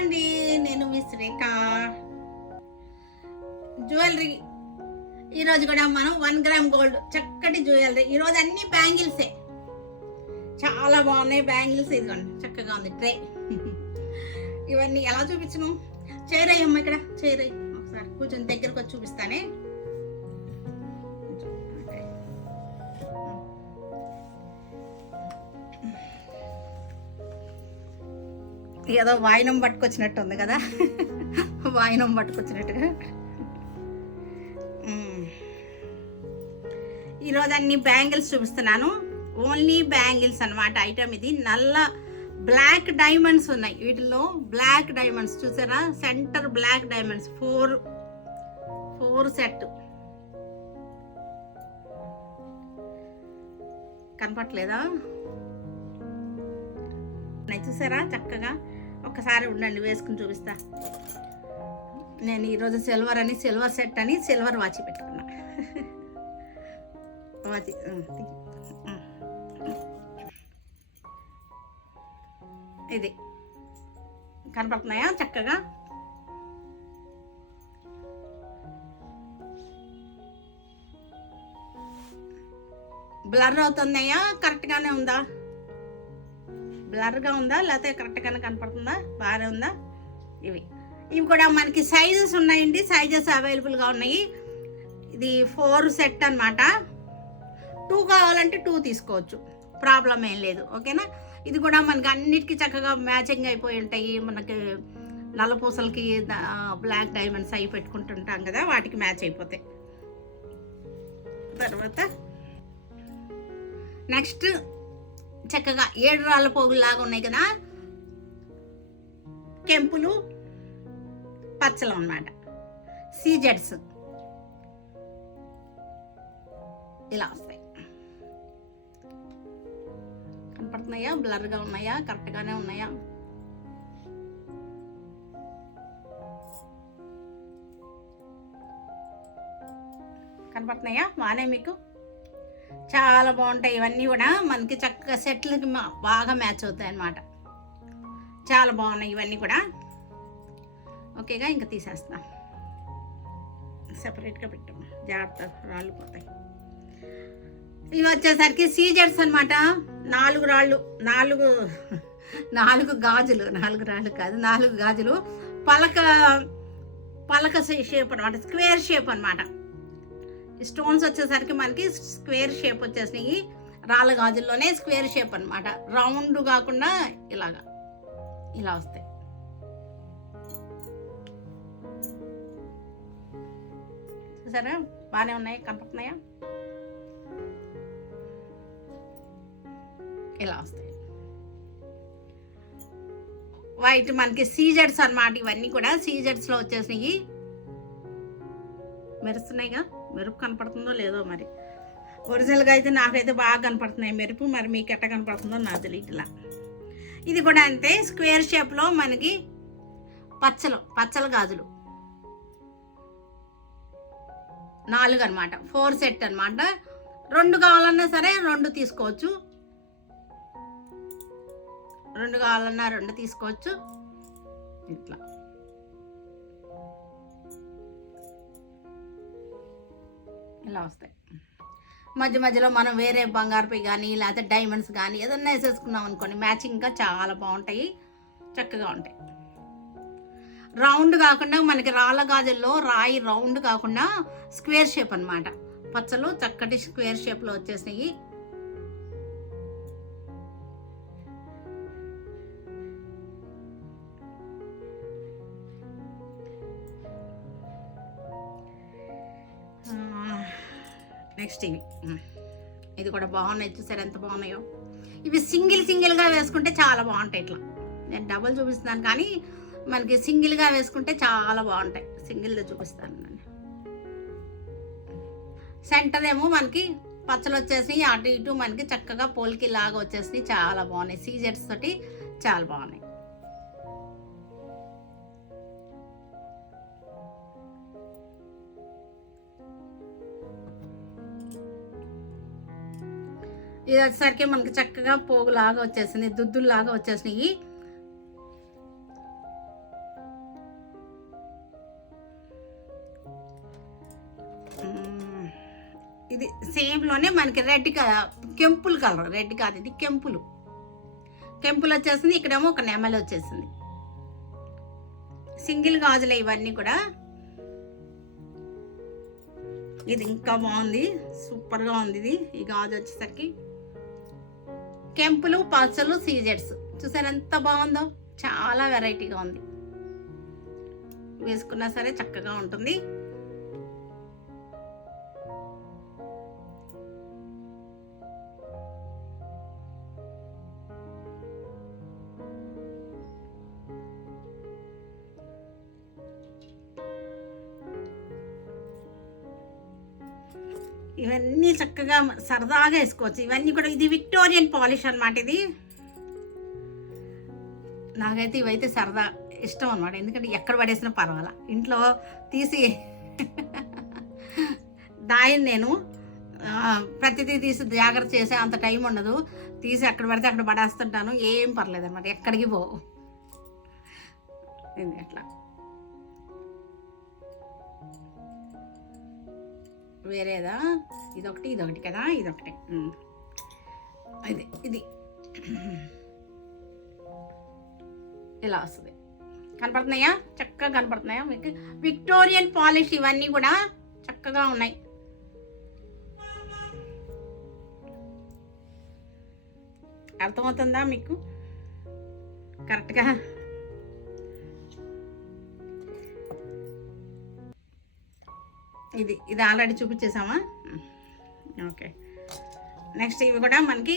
అండి, నేను మీ శ్రేఖ. జ్యువెలరీ ఈరోజు కూడా మనం 1 గ్రామ్ గోల్డ్ చక్కటి జ్యువెలరీ. ఈరోజు అన్ని బ్యాంగిల్సే చాలా బాగున్నాయి. బ్యాంగిల్స్ ఇదిగోండి, చక్కగా ఉంది ట్రే. ఇవన్నీ ఎలా చూపించను? చేరయ్య అమ్మ, ఇక్కడ చేరయ్య, ఒకసారి కూర్చొని దగ్గరకు వచ్చి చూపిస్తానే. ఏదో వాయినం పట్టుకొచ్చినట్టు ఉంది కదా, వాయినం పట్టుకొచ్చినట్టుగా. ఈరోజు అన్ని బ్యాంగిల్స్ చూపిస్తున్నాను. ఓన్లీ బ్యాంగిల్స్ అన్నమాట ఐటమ్. ఇది నల్ల బ్లాక్ డైమండ్స్ ఉన్నాయి వీటిలో. బ్లాక్ డైమండ్స్ చూసారా, సెంటర్ బ్లాక్ డైమండ్స్ 4 సెట్. కనపట్లేదా? చూసారా చక్కగా. ఒక్కసారి ఉండండి, వేసుకుని చూపిస్తా. నేను ఈరోజు సిల్వర్ సెట్ అని సిల్వర్ వాచ్ పెట్టుకున్నా. వాచ్ ఇది కనపడుతున్నాయా చక్కగా? బ్లర్ అవుతున్నాయా? కరెక్ట్గానే ఉందా? బ్లర్గా ఉందా లేకపోతే కరెక్ట్గానే కనపడుతుందా? బాగానే ఉందా? ఇవి కూడా మనకి సైజెస్ ఉన్నాయండి. సైజెస్ అవైలబుల్గా ఉన్నాయి. ఇది 4 సెట్ అనమాట. 2 కావాలంటే 2 తీసుకోవచ్చు, ప్రాబ్లం ఏం లేదు. ఓకేనా? ఇది కూడా మనకి అన్నిటికీ చక్కగా మ్యాచింగ్ అయిపోయి ఉంటాయి. మనకి నల్లపూసలకి బ్లాక్ డైమండ్స్ అవి పెట్టుకుంటుంటాం కదా, వాటికి మ్యాచ్ అయిపోతాయి. తర్వాత నెక్స్ట్ చక్కగా 7 రాళ్ళ పోగులాగా ఉన్నాయి కదా, కెంపులు పచ్చలు అన్నమాట. సీజెడ్స్ ఇలా వస్తాయి. కనపడుతున్నాయా? బ్లర్గా ఉన్నాయా? కరెక్ట్గానే ఉన్నాయా? కనపడుతున్నాయా? బాగానే మీకు చాలా బాగుంటాయి. ఇవన్నీ కూడా మనకి చక్కగా సెట్లకి బాగా మ్యాచ్ అవుతాయి అన్నమాట. చాలా బాగున్నాయి ఇవన్నీ కూడా. ఓకేగా, ఇంకా తీసేస్తాం. సెపరేట్గా పెట్టు, జాగ్రత్త రాలిపోతాయి. ఇవి వచ్చేసరికి సీజెడ్స్ అనమాట. 4 రాళ్ళు, 4 గాజులు, 4 రాళ్ళు కాదు, 4 గాజులు. పలక షేప్ అనమాట, స్క్వేర్ షేప్ అనమాట. స్టోన్స్ వచ్చేసరికి మనకి స్క్వేర్ షేప్ వచ్చేసినాయి. రాళ్ళ గాజుల్లోనే స్క్వేర్ షేప్ అనమాట. రౌండ్ కాకుండా ఇలా వస్తాయి. చూసారా? బాగానే ఉన్నాయి, కనపడుతున్నాయా? ఇలా వస్తాయి. వైట్ మనకి సీజెడ్స్ అనమాట. ఇవన్నీ కూడా సీజెడ్స్లో వచ్చేసినాయి. మెరుస్తున్నాయిగా, మెరుపు కనపడుతుందో లేదో మరి. ఒరిజినల్గా అయితే నాకైతే బాగా కనపడుతున్నాయి మెరుపు. మరి మీకు ఎట్ట కనపడుతుందో నాకు తెలియదు. ఇలా ఇది కూడా అంతే, స్క్వేర్ షేప్లో మనకి పచ్చల గాజులు 4 అనమాట. 4 సెట్ అనమాట. 2 కావాలన్నా సరే 2 తీసుకోవచ్చు. 2 కావాలన్నా 2 తీసుకోవచ్చు. ఇట్లా ఇలా వస్తాయి. మధ్యలో మనం వేరే బంగారుపై కానీ లేకపోతే డైమండ్స్ కానీ ఏదన్నా వేసేసుకున్నాం అనుకోండి, మ్యాచింగ్గా చాలా బాగుంటాయి, చక్కగా ఉంటాయి. రౌండ్ కాకుండా మనకి రాళ్ళ గాజుల్లో రాయి రౌండ్ కాకుండా స్క్వేర్ షేప్ అనమాట. పచ్చలు చక్కటి స్క్వేర్ షేప్లో వచ్చేసినాయి. నెక్స్ట్ ఇది కూడా బాగున్నాయి. చూసారు ఎంత బాగున్నాయో? ఇవి సింగిల్గా వేసుకుంటే చాలా బాగుంటాయి. ఇట్లా నేను డబుల్ చూపిస్తున్నాను కానీ మనకి సింగిల్గా వేసుకుంటే చాలా బాగుంటాయి. సింగిల్గా చూపిస్తాను నేను. సెంటర్ ఏమో మనకి పచ్చలు వచ్చేసి అటు ఇటు మనకి చక్కగా పోల్కి లాగా వచ్చేసి చాలా బాగున్నాయి. సీజెడ్స్ తోటి చాలా బాగున్నాయి. ఇది వచ్చేసరికి మనకి చక్కగా పోగులాగా వచ్చేసింది, దుద్దుల్లాగా వచ్చేసినాయి. సేమ్లోనే మనకి రెడ్ కెంపుల్ కలర్, రెడ్ కాదు ఇది కెంపులు వచ్చేసింది. ఇక్కడేమో ఒక నెమలి వచ్చేసింది. సింగిల్ గాజులే ఇవన్నీ కూడా. ఇది ఇంకా బాగుంది, సూపర్గా ఉంది ఇది. ఈ గాజు వచ్చేసరికి కెంపులు, పచ్చలు, సీజెడ్స్ చూసారు ఎంత బాగుందో, చాలా వెరైటీగా ఉంది. వేసుకున్నా సరే చక్కగా ఉంటుంది. ఇవన్నీ చక్కగా సరదాగా వేసుకోవచ్చు. ఇవన్నీ కూడా ఇది విక్టోరియన్ పాలిష్ అనమాట. ఇది నాకైతే ఇవైతే సరదా ఇష్టం అనమాట. ఎందుకంటే ఎక్కడ పడేసినా పర్వాలా, ఇంట్లో తీసి దాయని నేను ప్రతిదీ తీసి జాగ్రత్త చేసే అంత టైం ఉండదు. తీసి ఎక్కడ పడితే అక్కడ పడేస్తుంటాను, ఏం పర్లేదు అనమాట, ఎక్కడికి పోవు. ఎట్లా వేరేదా, ఇదొకటి కదా, ఇదొకటి. ఇది ఇలా వస్తుంది. కనపడుతున్నాయా? చక్కగా కనపడుతున్నాయా మీకు? విక్టోరియన్ పాలిష్ ఇవన్నీ కూడా చక్కగా ఉన్నాయి. అర్థమవుతుందా మీకు కరెక్ట్గా? ఇది ఆల్రెడీ చూపించేసామా? ఓకే. నెక్స్ట్ ఇవి కూడా మనకి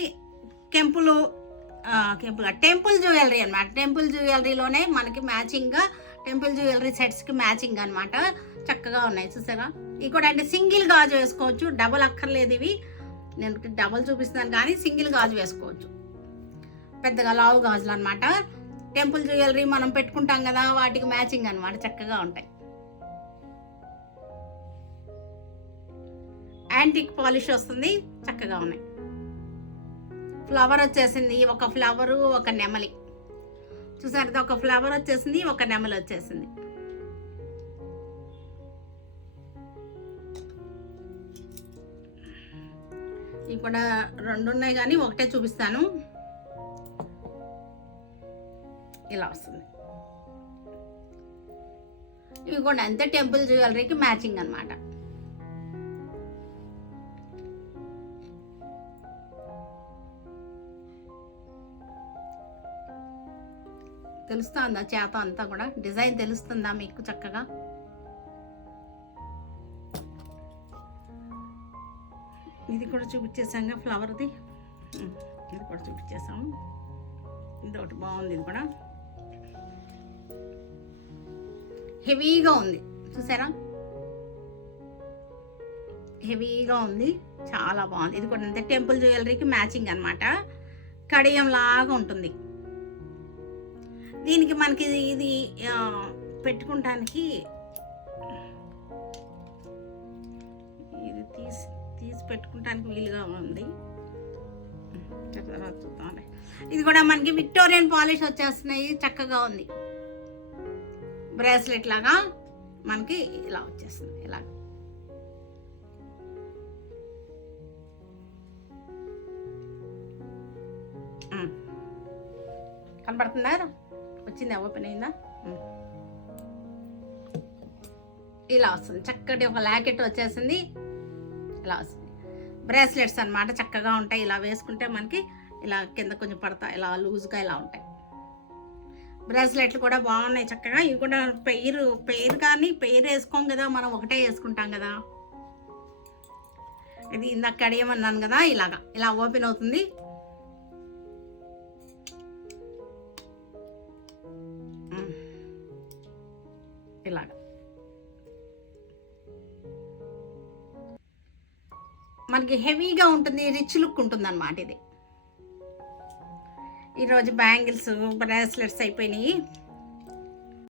టెంపుల్ జ్యువెలరీ అనమాట. టెంపుల్ జ్యువెలరీలోనే మనకి మ్యాచింగ్గా టెంపుల్ జ్యువెలరీ సెట్స్కి మ్యాచింగ్ అనమాట. చక్కగా ఉన్నాయి చూసారా? ఇవి కూడా అంటే సింగిల్ గాజు వేసుకోవచ్చు, డబుల్ అక్కర్లేదు. ఇవి నేను డబుల్ చూపిస్తున్నాను కానీ సింగిల్ గాజు వేసుకోవచ్చు. పెద్దగా లావు గాజులు అనమాట. టెంపుల్ జ్యువెలరీ మనం పెట్టుకుంటాం కదా, వాటికి మ్యాచింగ్ అనమాట, చక్కగా ఉంటాయి. యాంటిక్ పాలిష్ వస్తుంది, చక్కగా ఉన్నాయి. ఫ్లవర్ వచ్చేసింది, ఒక ఫ్లవరు ఒక నెమలి చూసారు. ఒక ఫ్లవర్ వచ్చేసింది, ఒక నెమలి వచ్చేసింది. ఇవి కూడా రెండు ఉన్నాయి కానీ ఒకటే చూపిస్తాను. ఇలా వస్తుంది. ఇవి కూడా అంతే, టెంపుల్ జ్యువెలరీకి మ్యాచింగ్ అనమాట. తెలుస్తుందా చేత అంతా కూడా? డిజైన్ తెలుస్తుందా మీకు చక్కగా? ఇది కూడా చూపించేసాంగా ఫ్లవర్ది, ఇది కూడా చూపించేసాము. ఇది ఒకటి బాగుంది, ఇది కూడా హెవీగా ఉంది చూసారా? హెవీగా ఉంది, చాలా బాగుంది. ఇది కూడా అంతే, టెంపుల్ జ్యువెలరీకి మ్యాచింగ్ అనమాట. కడియం లాగా ఉంటుంది. దీనికి మనకి ఇది పెట్టుకుంటానికి ఇది తీసి పెట్టుకుంటానికి వీలుగా ఉంది. చూద్దాం. ఇది కూడా మనకి విక్టోరియన్ పాలిష్ వచ్చేస్తున్నాయి, చక్కగా ఉంది. బ్రేస్లెట్ లాగా మనకి ఇలా వచ్చేస్తుంది. ఇలా కనపడుతుందా? వచ్చిందా? ఓపెన్ అయిందా? ఇలా వస్తుంది. చక్కటి ఒక లాకెట్ వచ్చేసింది, ఇలా వస్తుంది. బ్రేస్లెట్స్ అనమాట, చక్కగా ఉంటాయి. ఇలా వేసుకుంటే మనకి ఇలా కింద కొంచెం పడతాయి, ఇలా లూజ్గా ఇలా ఉంటాయి. బ్రేస్లెట్లు కూడా బాగున్నాయి చక్కగా. ఇవి కూడా పెయిర్ కానీ పెయిర్ వేసుకోం కదా మనం, ఒకటే వేసుకుంటాం కదా. ఇది ఇందాక కడియమన్నాను కదా, ఇలాగా ఇలా ఓపెన్ అవుతుంది. ఇలాగా మనకి హెవీగా ఉంటుంది, రిచ్ లుక్ ఉంటుంది అన్నమాట. ఇది ఈరోజు బ్యాంగిల్స్ బ్రేస్లెట్స్ అయిపోయినాయి.